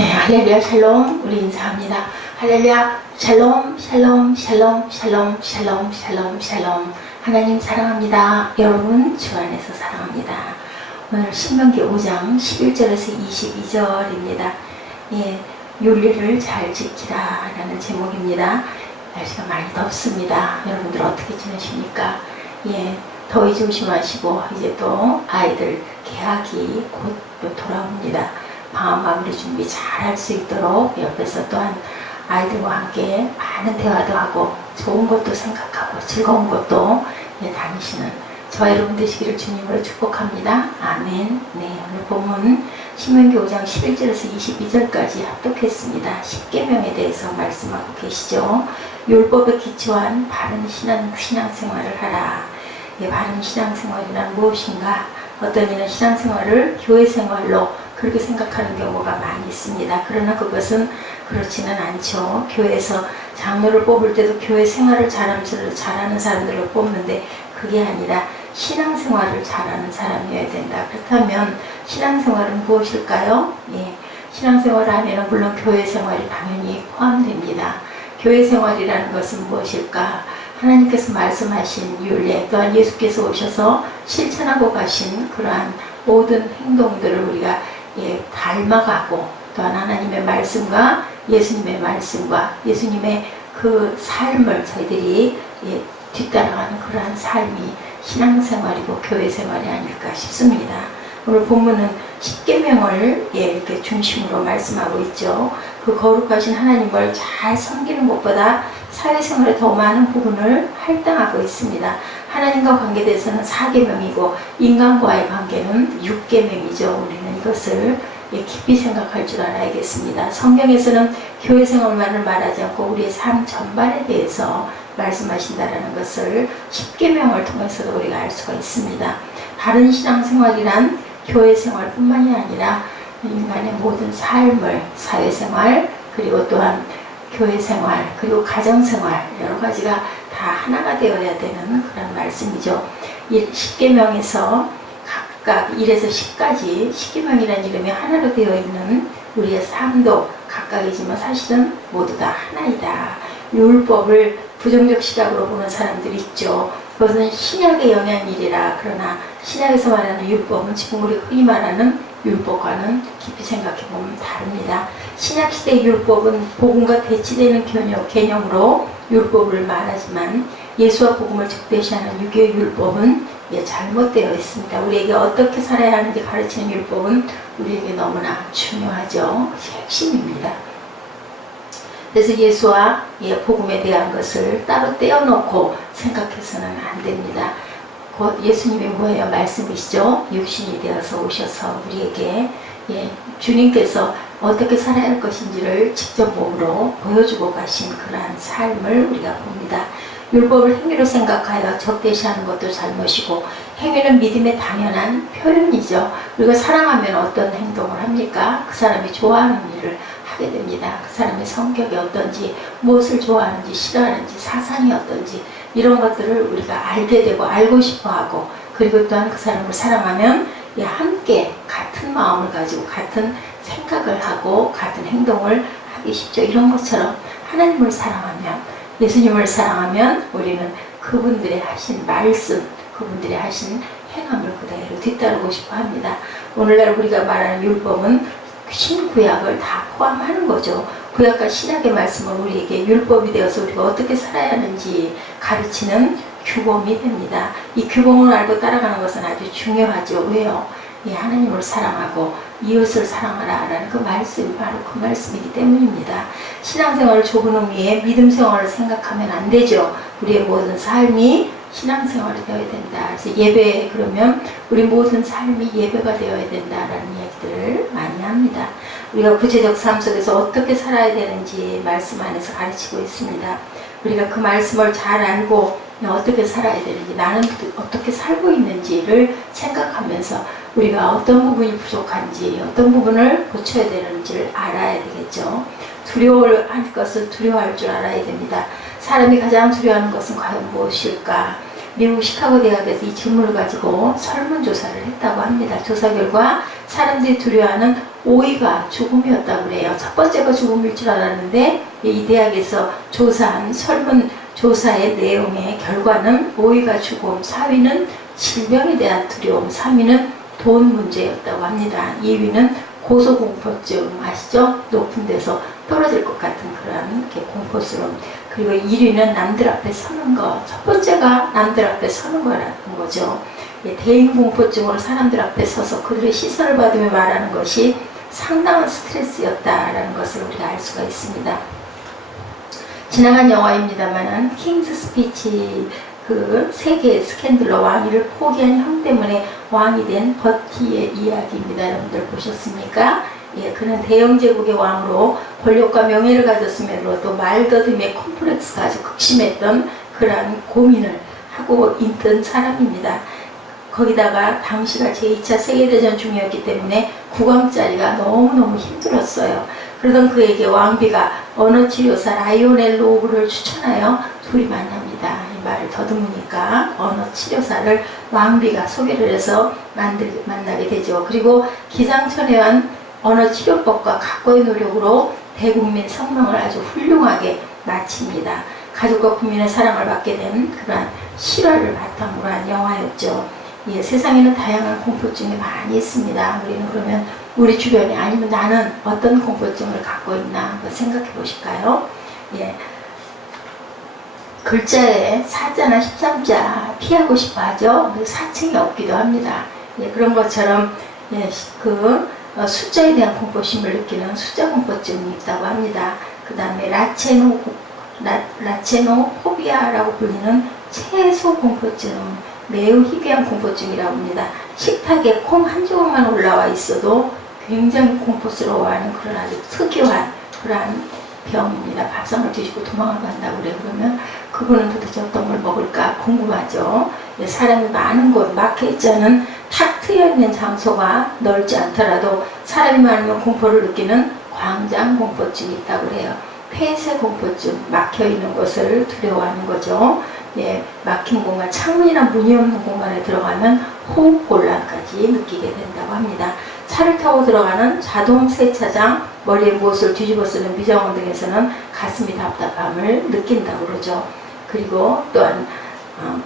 네, 할렐루야 샬롬. 우리 인사합니다. 할렐루야 샬롬 샬롬 샬롬 샬롬 샬롬 샬롬 샬롬. 하나님 사랑합니다. 여러분 주 안에서 사랑합니다. 오늘 신명기 5장 11절에서 22절입니다. 예, 윤리를 잘 지키라 라는 제목입니다. 날씨가 많이 덥습니다. 여러분들 어떻게 지내십니까? 예, 더위 조심하시고 이제 또 아이들 개학이 곧 돌아옵니다. 방학 마무리 준비 잘 할 수 있도록 옆에서 또한 아이들과 함께 많은 대화도 하고 좋은 것도 생각하고 즐거운 것도 다니시는 저와 여러분 되시기를 주님으로 축복합니다. 아멘. 네, 오늘 본문 신명기 5장 11절에서 22절까지 합독했습니다. 십계명에 대해서 말씀하고 계시죠. 율법에 기초한 바른 신앙생활을 하라. 바른 신앙생활이란 무엇인가? 어떤 이는 신앙생활을 교회생활로 그렇게 생각하는 경우가 많이 있습니다. 그러나 그것은 그렇지는 않죠. 교회에서 장로를 뽑을 때도 교회 생활을 잘하는 사람들을 뽑는데 그게 아니라 신앙생활을 잘하는 사람이어야 된다. 그렇다면 신앙생활은 무엇일까요? 예, 신앙생활 하면 물론 교회생활이 당연히 포함됩니다. 교회생활이라는 것은 무엇일까? 하나님께서 말씀하신 율례 또한 예수께서 오셔서 실천하고 가신 그러한 모든 행동들을 우리가 닮아가고 또한 하나님의 말씀과 예수님의 말씀과 예수님의 그 삶을 저희들이 뒤따라가는 그러한 삶이 신앙생활이고 교회생활이 아닐까 싶습니다. 오늘 본문은 십계명을 이렇게 중심으로 말씀하고 있죠. 그 거룩하신 하나님을 잘 섬기는 것보다 사회생활에 더 많은 부분을 할당하고 있습니다. 하나님과 관계돼서는 4계명이고 인간과의 관계는 6계명이죠. 우리는 이것을 깊이 생각할 줄 알아야겠습니다. 성경에서는 교회생활만을 말하지 않고 우리의 삶 전반에 대해서 말씀하신다는 것을 십계명을 통해서도 우리가 알 수가 있습니다. 바른 신앙생활이란 교회생활뿐만이 아니라 인간의 모든 삶을 사회생활 그리고 또한 교회생활 그리고 가정생활 여러 가지가 다 하나가 되어야 되는 그런 말씀이죠. 십계명에서 각각 1에서 10까지 십계명이라는 이름이 하나로 되어 있는 우리의 삶도 각각이지만 사실은 모두 다 하나이다. 율법을 부정적 시각으로 보는 사람들이 있죠. 그것은 신약의 영향일이라. 그러나 신약에서 말하는 율법은 지금 우리 흔히 말하는 율법과는 깊이 생각해보면 다릅니다. 신약시대의 율법은 복음과 대치되는 개념으로 율법을 말하지만 예수와 복음을 적대시하는 유교의 율법은 잘못되어 있습니다. 우리에게 어떻게 살아야 하는지 가르치는 율법은 우리에게 너무나 중요하죠. 핵심입니다. 그래서 예수와 복음에 대한 것을 따로 떼어놓고 생각해서는 안 됩니다. 곧 예수님이 뭐예요? 말씀이시죠. 육신이 되어서 오셔서 우리에게 주님께서 어떻게 살아야 할 것인지를 직접 몸으로 보여주고 가신 그러한 삶을 우리가 봅니다. 율법을 행위로 생각하여 적대시하는 것도 잘못이고 행위는 믿음의 당연한 표현이죠. 우리가 사랑하면 어떤 행동을 합니까? 그 사람이 좋아하는 일을 하게 됩니다. 그 사람의 성격이 어떤지, 무엇을 좋아하는지, 싫어하는지, 사상이 어떤지 이런 것들을 우리가 알게 되고 알고 싶어하고 그리고 또한 그 사람을 사랑하면 함께 같은 마음을 가지고 같은 생각을 하고 같은 행동을 하기 쉽죠. 이런 것처럼 하나님을 사랑하면 예수님을 사랑하면 우리는 그분들의 하신 말씀 그분들의 하신 행함을 그대로 뒤따르고 싶어 합니다. 오늘날 우리가 말하는 율법은 신구약을 다 포함하는 거죠. 구약과 신약의 말씀은 우리에게 율법이 되어서 우리가 어떻게 살아야 하는지 가르치는 규범이 됩니다. 이 규범을 알고 따라가는 것은 아주 중요하죠. 왜요? 하나님을 사랑하고 이웃을 사랑하라 라는 그 말씀이 바로 그 말씀이기 때문입니다. 신앙생활을 좁은 의미의 믿음생활을 생각하면 안 되죠. 우리의 모든 삶이 신앙생활이 되어야 된다. 그래서 예배 그러면 우리 모든 삶이 예배가 되어야 된다라는 이야기들을 많이 합니다. 우리가 구체적 삶 속에서 어떻게 살아야 되는지 말씀 안에서 가르치고 있습니다. 우리가 그 말씀을 잘 알고 어떻게 살아야 되는지 나는 어떻게 살고 있는지를 생각하면서 우리가 어떤 부분이 부족한지 어떤 부분을 고쳐야 되는지를 알아야 되겠죠. 두려워할 것을 두려워할 줄 알아야 됩니다. 사람이 가장 두려워하는 것은 과연 무엇일까? 미국 시카고 대학에서 이 질문을 가지고 설문조사를 했다고 합니다. 조사 결과 사람들이 두려워하는 5위가 죽음이었다고 그래요. 첫 번째가 죽음일 줄 알았는데 이 대학에서 조사한 설문조사의 내용의 결과는 5위가 죽음, 4위는 질병에 대한 두려움, 3위는 돈 문제였다고 합니다. 2위는 고소공포증 아시죠? 높은 데서 떨어질 것 같은 그런 공포스러움. 그리고 1위는 남들 앞에 서는 것. 첫 번째가 남들 앞에 서는 거라는 거죠. 대인 공포증으로 사람들 앞에 서서 그들의 시선을 받으며 말하는 것이 상당한 스트레스였다라는 것을 우리가 알 수가 있습니다. 지나간 영화입니다만은 킹스 스피치, 그 세계의 스캔들러 왕위를 포기한 형 때문에 왕이 된 버티의 이야기입니다. 여러분들 보셨습니까? 예, 그는 대영제국의 왕으로 권력과 명예를 가졌음에도 또 말더듬의 콤플렉스가 아주 극심했던 그러한 고민을 하고 있던 사람입니다. 거기다가 당시가 제2차 세계대전 중이었기 때문에 국왕자리가 너무너무 힘들었어요. 그러던 그에게 왕비가 언어치료사 라이오넬 로브를 추천하여 둘이 만납니다. 이 말을 더듬으니까 언어치료사를 왕비가 소개를 해서 만나게 되죠. 그리고 기상천외한 언어치료법과 각고의 노력으로 대국민 성명을 아주 훌륭하게 마칩니다. 가족과 국민의 사랑을 받게 된 그러한 실화를 바탕으로 한 영화였죠. 예, 세상에는 다양한 공포증이 많이 있습니다. 우리는 그러면 우리 주변에 아니면 나는 어떤 공포증을 갖고 있나 한번 생각해 보실까요? 예, 글자에 사자나 13자 피하고 싶어 하죠. 사칭이 없기도 합니다. 예, 그런 것처럼 예, 숫자에 대한 공포심을 느끼는 숫자 공포증이 있다고 합니다. 그 다음에 라체노포비아라고 불리는 채소 공포증, 매우 희귀한 공포증이라고 합니다. 식탁에 콩 한 조각만 올라와 있어도 굉장히 공포스러워하는 그런 아주 특이한 그러한 병입니다. 밥상을 뒤집고 도망을 간다고 그래. 그러면 그분은 도대체 어떤 걸 먹을까 궁금하죠. 사람이 많은 곳, 막혀있자는 탁 트여있는 장소가 넓지 않더라도 사람이 많으면 공포를 느끼는 광장 공포증이 있다고 그래요. 폐쇄 공포증, 막혀있는 것을 두려워하는 거죠. 예, 막힌 공간, 창문이나 문이 없는 공간에 들어가면 호흡곤란까지 느끼게 된다고 합니다. 차를 타고 들어가는 자동 세차장, 머리에 무엇을 뒤집어 쓰는 미장원 등에서는 가슴이 답답함을 느낀다고 그러죠. 그리고 또한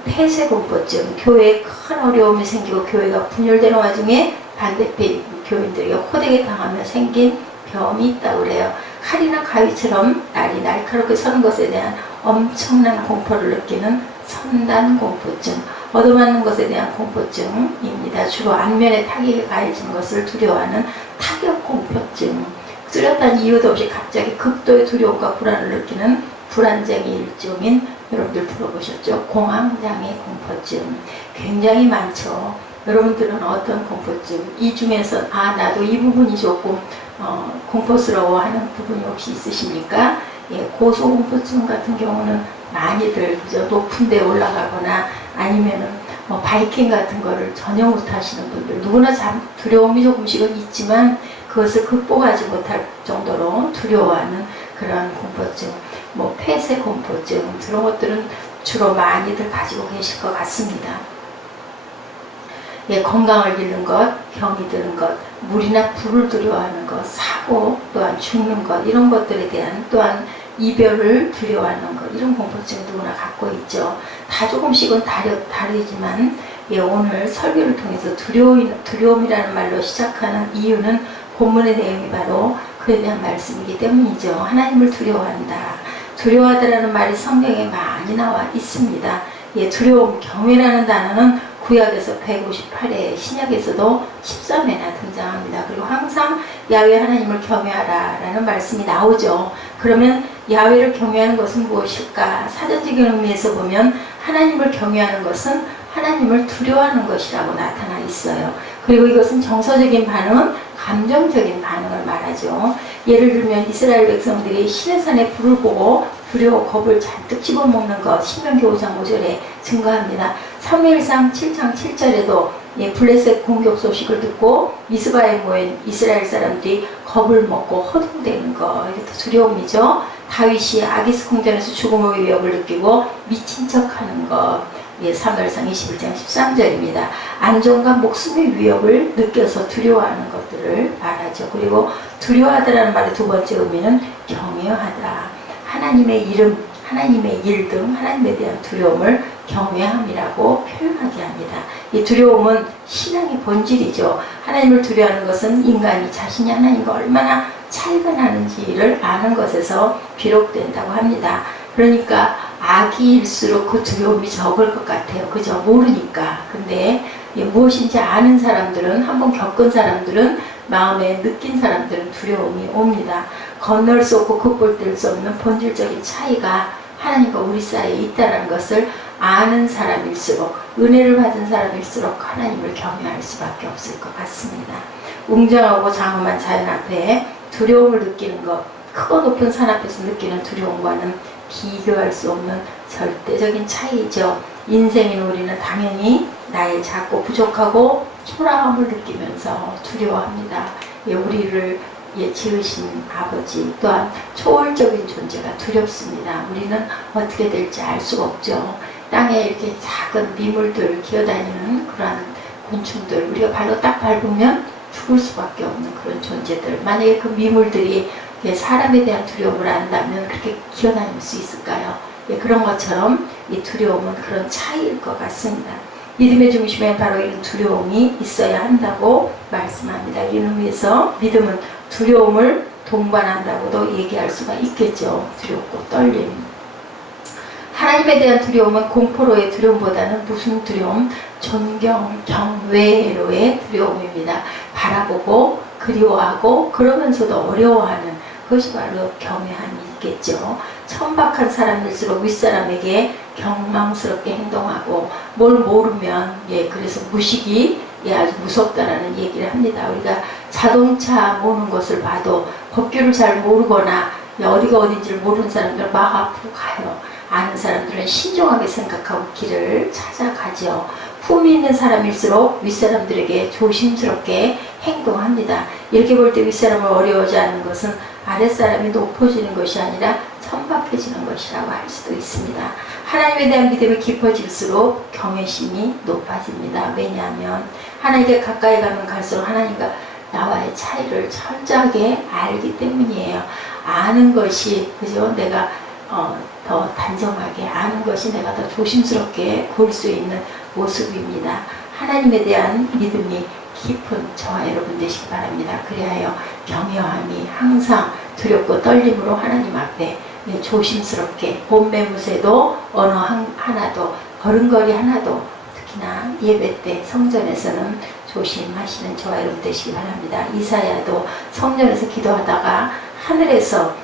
폐쇄 공포증, 교회에 큰 어려움이 생기고 교회가 분열되는 와중에 반대편 교인들에게 호되게 당하며 생긴 병이 있다고 그래요. 칼이나 가위처럼 날이 날카롭게 서는 것에 대한 엄청난 공포를 느끼는 선단 공포증, 얻어맞는 것에 대한 공포증입니다. 주로 안면에 타격이 가해진 것을 두려워하는 타격 공포증, 뚜렷한 이유도 없이 갑자기 극도의 두려움과 불안을 느끼는 불안장애 일종인, 여러분들 들어보셨죠? 공황장애 공포증. 굉장히 많죠. 여러분들은 어떤 공포증, 이 중에서 나도 이 부분이 조금 공포스러워하는 부분이 혹시 있으십니까? 예, 고소공포증 같은 경우는 많이들 그저 높은 데 올라가거나 아니면은 바이킹 같은 거를 전혀 못 하시는 분들, 누구나 두려움이 조금씩은 있지만 그것을 극복하지 못할 정도로 두려워하는 그런 공포증, 폐쇄 공포증, 그런 것들은 주로 많이들 가지고 계실 것 같습니다. 예, 건강을 잃는 것, 병이 드는 것, 물이나 불을 두려워하는 것, 사고, 또한 죽는 것, 이런 것들에 대한, 또한 이별을 두려워하는 것, 이런 공포증 누구나 갖고 있죠. 다 조금씩은 다르지만 예, 오늘 설교를 통해서 두려움이라는 말로 시작하는 이유는 본문의 내용이 바로 그에 대한 말씀이기 때문이죠. 하나님을 두려워한다. 두려워하다라는 말이 성경에 많이 나와 있습니다. 예, 두려움, 경외라는 단어는 구약에서 158회, 신약에서도 13회나 등장합니다. 그리고 항상 야훼 하나님을 경외하라 라는 말씀이 나오죠. 그러면 야훼를 경외하는 것은 무엇일까? 사전적인 의미에서 보면 하나님을 경외하는 것은 하나님을 두려워하는 것이라고 나타나 있어요. 그리고 이것은 정서적인 반응은 감정적인 반응을 말하죠. 예를 들면 이스라엘 백성들이 시내산의 불을 보고 두려워 겁을 잔뜩 집어먹는 것, 신명기 5장 5절에 증거합니다. 사무엘상 7장 7절에도 블레셋 공격 소식을 듣고 미스바에 모인 이스라엘 사람들이 겁을 먹고 허둥대는 것, 이게 두려움이죠. 다윗이 아기스 궁전에서 죽음의 위협을 느끼고 미친 척하는 것, 예, 사무엘상 21장 13절입니다. 안전과 목숨의 위협을 느껴서 두려워하는 것들을 말하죠. 그리고 두려워하다라는 말의 두 번째 의미는 경외하다. 하나님의 이름, 하나님의 일 등 하나님에 대한 두려움을 경외함이라고 표현하게 합니다. 이 두려움은 신앙의 본질이죠. 하나님을 두려워하는 것은 인간이 자신이 하나님과 얼마나 차이가 나는지를 아는 것에서 비롯된다고 합니다. 그러니까 아기일수록 그 두려움이 적을 것 같아요. 그죠? 모르니까. 근데 무엇인지 아는 사람들은, 한번 겪은 사람들은, 마음에 느낀 사람들은 두려움이 옵니다. 건널 수 없고 극복될 수 없는 본질적인 차이가 하나님과 우리 사이에 있다는 것을 아는 사람일수록, 은혜를 받은 사람일수록 하나님을 경외할 수밖에 없을 것 같습니다. 웅장하고 장엄한 자연 앞에 두려움을 느끼는 것, 크고 높은 산 앞에서 느끼는 두려움과는 비교할 수 없는 절대적인 차이죠. 인생인 우리는 당연히 나의 작고 부족하고 초라함을 느끼면서 두려워합니다. 우리를 지으신 아버지 또한 초월적인 존재가 두렵습니다. 우리는 어떻게 될지 알 수가 없죠. 땅에 이렇게 작은 미물들 기어다니는 그러한 곤충들, 우리가 발로 딱 밟으면 죽을 수밖에 없는 그런 존재들, 만약에 그 미물들이 사람에 대한 두려움을 안다면 그렇게 기어다닐 수 있을까요? 그런 것처럼 이 두려움은 그런 차이일 것 같습니다. 믿음의 중심에 바로 이런 두려움이 있어야 한다고 말씀합니다. 이런 의미에서 믿음은 두려움을 동반한다고도 얘기할 수가 있겠죠. 두렵고 떨림. 하나님에 대한 두려움은 공포로의 두려움보다는 무슨 두려움? 존경, 경외로의 두려움입니다. 바라보고 그리워하고 그러면서도 어려워하는 그것이 바로 경외함이겠죠. 천박한 사람일수록 윗사람에게 경망스럽게 행동하고 뭘 모르면 그래서 무식이 아주 무섭다라는 얘기를 합니다. 우리가 자동차 모는 것을 봐도 법규를 잘 모르거나 어디가 어딘지를 모르는 사람들은 막 앞으로 가요. 아는 사람들은 신중하게 생각하고 길을 찾아가죠. 품이 있는 사람일수록 윗사람들에게 조심스럽게 행동합니다. 이렇게 볼 때 윗사람을 어려워하지 않는 것은 아랫사람이 높아지는 것이 아니라 천박해지는 것이라고 할 수도 있습니다. 하나님에 대한 믿음이 깊어질수록 경외심이 높아집니다. 왜냐하면 하나님께 가까이 가면 갈수록 하나님과 나와의 차이를 철저하게 알기 때문이에요. 아는 것이, 그죠? 내가 더 단정하게 아는 것이 내가 더 조심스럽게 볼 수 있는 모습입니다. 하나님에 대한 믿음이 깊은 저와 여러분 되시기 바랍니다. 그리하여 경외함이 항상 두렵고 떨림으로 하나님 앞에 조심스럽게 본매무새도 언어 하나도 걸음걸이 하나도 특히나 예배 때 성전에서는 조심하시는 저와 여러분 되시기 바랍니다. 이사야도 성전에서 기도하다가 하늘에서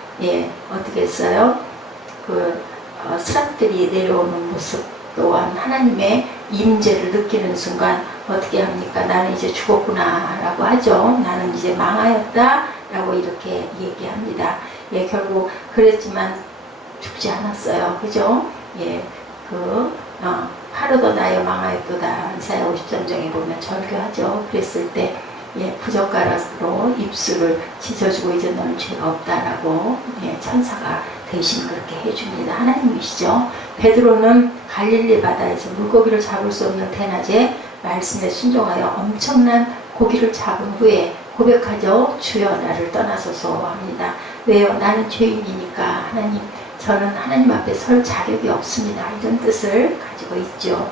어떻게 했어요? 스랍들이 내려오는 모습 또한 하나님의 임재를 느끼는 순간 어떻게 합니까? 나는 이제 죽었구나 라고 하죠. 나는 이제 망하였다 라고 이렇게 얘기합니다. 결국 그랬지만 죽지 않았어요. 그죠? 하루도 나여 망하였도다. 이사야 50장에 보면 절규하죠. 그랬을 때 부젓가락으로 입술을 찢어주고 이제 너는 죄가 없다라고 천사가 대신 그렇게 해줍니다. 하나님이시죠. 베드로는 갈릴리 바다에서 물고기를 잡을 수 없는 대낮에 말씀에 순종하여 엄청난 고기를 잡은 후에 고백하죠. 주여 나를 떠나소서 합니다. 왜요? 나는 죄인이니까 하나님, 저는 하나님 앞에 설 자격이 없습니다. 이런 뜻을 가지고 있죠.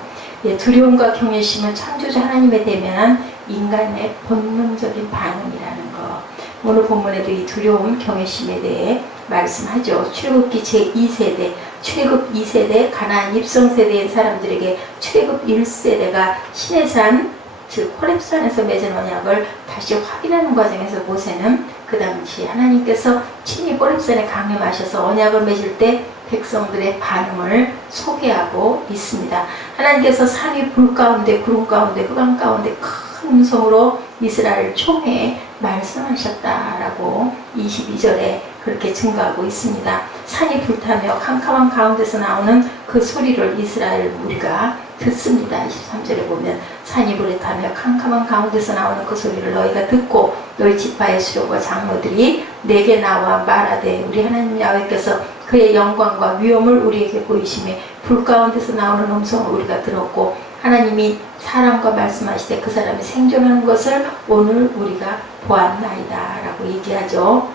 두려움과 경외심은 창조주 하나님에 대면한 인간의 본능적인 반응이라는 것. 오늘 본문에도 이 두려움, 경외심에 대해 말씀하죠. 출애굽기 제2세대, 출애굽 2세대, 가나안 입성 세대인 사람들에게 출애굽 1세대가 시내산, 즉 호렙산에서 맺은 언약을 다시 확인하는 과정에서 모세는 그 당시 하나님께서 친히 호렙산에 강림하셔서 언약을 맺을 때 백성들의 반응을 소개하고 있습니다. 하나님께서 산이 불 가운데, 구름 가운데, 흑암 가운데 큰 음성으로 이스라엘 총회에 말씀하셨다라고 22절에 그렇게 증거하고 있습니다. 산이 불타며 캄캄한 가운데서 나오는 그 소리를 이스라엘 무리가 듣습니다. 23절에 보면 산이 불에 타며 캄캄한 가운데서 나오는 그 소리를 너희가 듣고 너희 지파의 수령과 장로들이 내게 나와 말하되 우리 하나님 야훼께서 그의 영광과 위엄을 우리에게 보이심에 불 가운데서 나오는 음성을 우리가 들었고 하나님이 사람과 말씀하시되 그 사람이 생존하는 것을 오늘 우리가 보았나이다 라고 얘기하죠.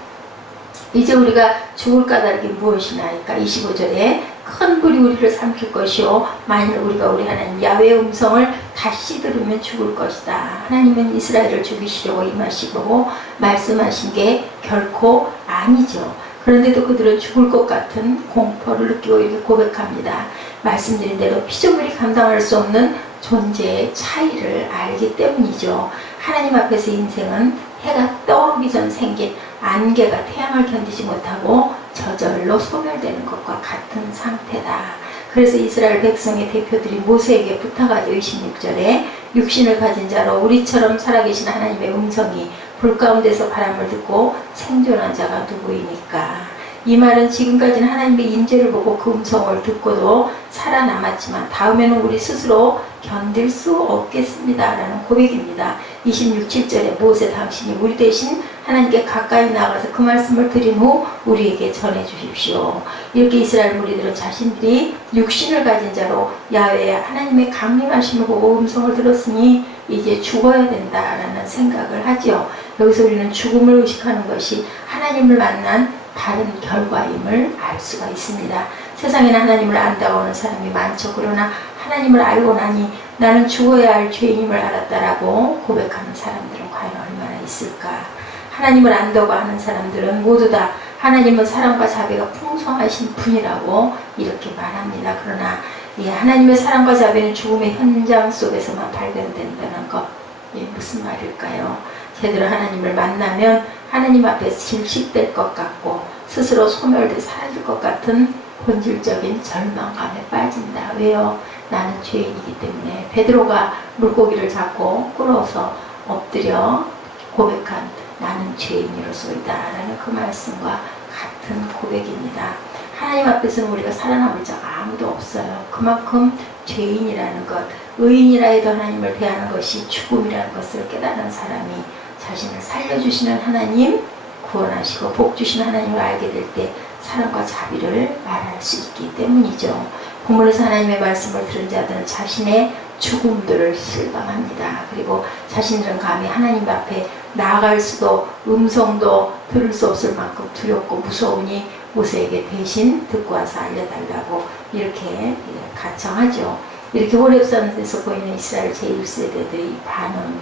이제 우리가 죽을 까닭이 무엇이나이까 25절에 큰 불이 우리를 삼킬 것이요 만일 우리가 우리 하나님 야훼의 음성을 다시 들으면 죽을 것이다. 하나님은 이스라엘을 죽이시려고 임하시고 말씀하신 게 결코 아니죠. 그런데도 그들은 죽을 것 같은 공포를 느끼고 이렇게 고백합니다. 말씀드린 대로 피조물이 감당할 수 없는 존재의 차이를 알기 때문이죠. 하나님 앞에서 인생은 해가 떠오르기 전 생긴 안개가 태양을 견디지 못하고 저절로 소멸되는 것과 같은 상태다. 그래서 이스라엘 백성의 대표들이 모세에게 부탁하죠. 26절에 육신을 가진 자로 우리처럼 살아계신 하나님의 음성이 불 가운데서 바람을 듣고 생존한 자가 누구이니까. 이 말은 지금까지는 하나님의 인재를 보고 그 음성을 듣고도 살아남았지만 다음에는 우리 스스로 견딜 수 없겠습니다 라는 고백입니다. 26, 7절에 모세 당신이 우리 대신 하나님께 가까이 나가서 그 말씀을 드린 후 우리에게 전해 주십시오. 이렇게 이스라엘 무리들은 자신들이 육신을 가진 자로 야훼의 하나님의 강림하심을 보고 음성을 들었으니 이제 죽어야 된다라는 생각을 하지요. 여기서 우리는 죽음을 의식하는 것이 하나님을 만난 다른 결과임을 알 수가 있습니다. 세상에는 하나님을 안다고 하는 사람이 많죠. 그러나 하나님을 알고 나니 나는 죽어야 할 죄인임을 알았다라고 고백하는 사람들은 과연 얼마나 있을까. 하나님을 안다고 하는 사람들은 모두 다 하나님은 사랑과 자비가 풍성하신 분이라고 이렇게 말합니다. 그러나 이 하나님의 사랑과 자비는 죽음의 현장 속에서만 발견된다는 것, 무슨 말일까요? 제대로 하나님을 만나면 하나님 앞에서 질식될 것 같고 스스로 소멸돼 사라질 것 같은 본질적인 절망감에 빠진다. 왜요? 나는 죄인이기 때문에. 베드로가 물고기를 잡고 끌어서 엎드려 고백한 나는 죄인이로소이다 라는 그 말씀과 같은 고백입니다. 하나님 앞에서는 우리가 살아남을 자가 아무도 없어요. 그만큼 죄인이라는 것, 의인이라 해도 하나님을 대하는 것이 죽음이라는 것을 깨달은 사람이 자신을 살려주시는 하나님, 구원하시고 복 주시는 하나님을 알게 될 때 사랑과 자비를 말할 수 있기 때문이죠. 본문에서 하나님의 말씀을 들은 자들은 자신의 죽음들을 실감합니다. 그리고 자신들은 감히 하나님 앞에 나아갈 수도 음성도 들을 수 없을 만큼 두렵고 무서우니 모세에게 대신 듣고 와서 알려달라고 이렇게 가청하죠. 이렇게 호렙산에서 보이는 이스라엘 제1세대들의 반응,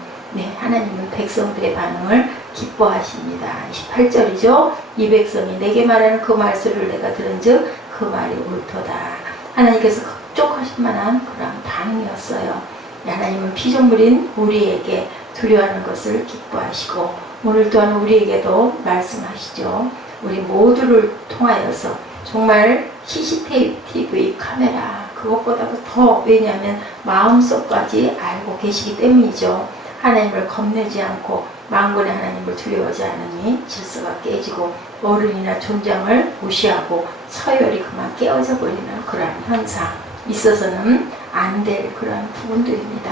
하나님은 백성들의 반응을 기뻐하십니다. 18절이죠. 이 백성이 내게 말하는 그 말소리를 내가 들은즉 그 말이 옳도다. 하나님께서 흡족하실 만한 그런 반응이었어요. 하나님은 피조물인 우리에게 두려워하는 것을 기뻐하시고 오늘 또한 우리에게도 말씀하시죠. 우리 모두를 통하여서 정말 CCTV 카메라 그것보다도 더, 왜냐하면 마음속까지 알고 계시기 때문이죠. 하나님을 겁내지 않고 만군의 하나님을 두려워하지 않으니 질서가 깨지고 어른이나 존장을 무시하고 서열이 그만 깨어져 버리는 그러한 현상 있어서는 안 될 그러한 부분들입니다.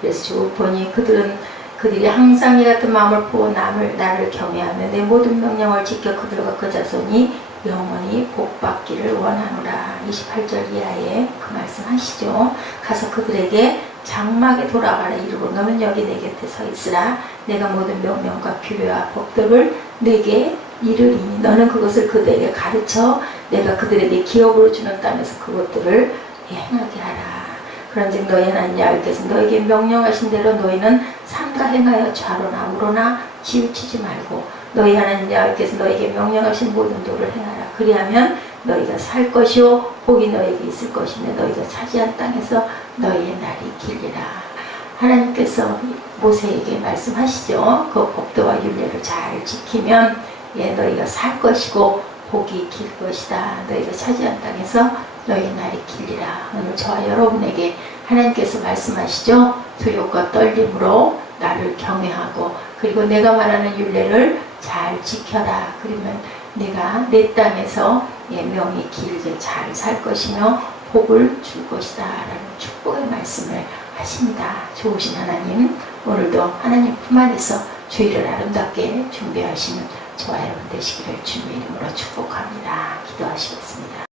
그래서 쭉 보니 그들이 항상 이 같은 마음을 보고 나를 경외하며 내 모든 명령을 지켜 그들과 그 자손이 영원히 복받기를 원하노라. 28절 이하에 그 말씀 하시죠. 가서 그들에게 장막에 돌아가라 이르고 너는 여기 내 곁에 서 있으라. 내가 모든 명령과 규례와 법도를 내게 이르리니 너는 그것을 그들에게 가르쳐 내가 그들에게 기업으로 주는 땅에서 그것들을 행하게 하라. 그런즉 너희 하나님 여호와께서 너에게 명령하신 대로 너희는 삼가 행하여 좌로나 우로나 치우치지 말고 너희 하나님 여호와께서 너에게 명령하신 모든 도를 행하라. 그리하면 너희가 살 것이요 복이 너에게 있을 것이며 너희가 차지한 땅에서 너희의 날이 길리라. 하나님께서 모세에게 말씀하시죠. 그 법도와 율례를 잘 지키면 너희가 살 것이고 복이 길 것이다. 너희가 차지한 땅에서 너희의 날이 길리라. 오늘 저와 여러분에게 하나님께서 말씀하시죠. 두려움과 떨림으로 나를 경외하고 그리고 내가 말하는 율례를 잘 지켜라. 그러면 내가 내 땅에서 명이 길게 잘 살 것이며 복을 줄 것이다 라는 축복의 말씀을 하십니다. 좋으신 하나님, 오늘도 하나님 품 안에서 주일을 아름답게 준비하시는 저와 여러분 되시기를 주님의 이름으로 축복합니다. 기도하시겠습니다.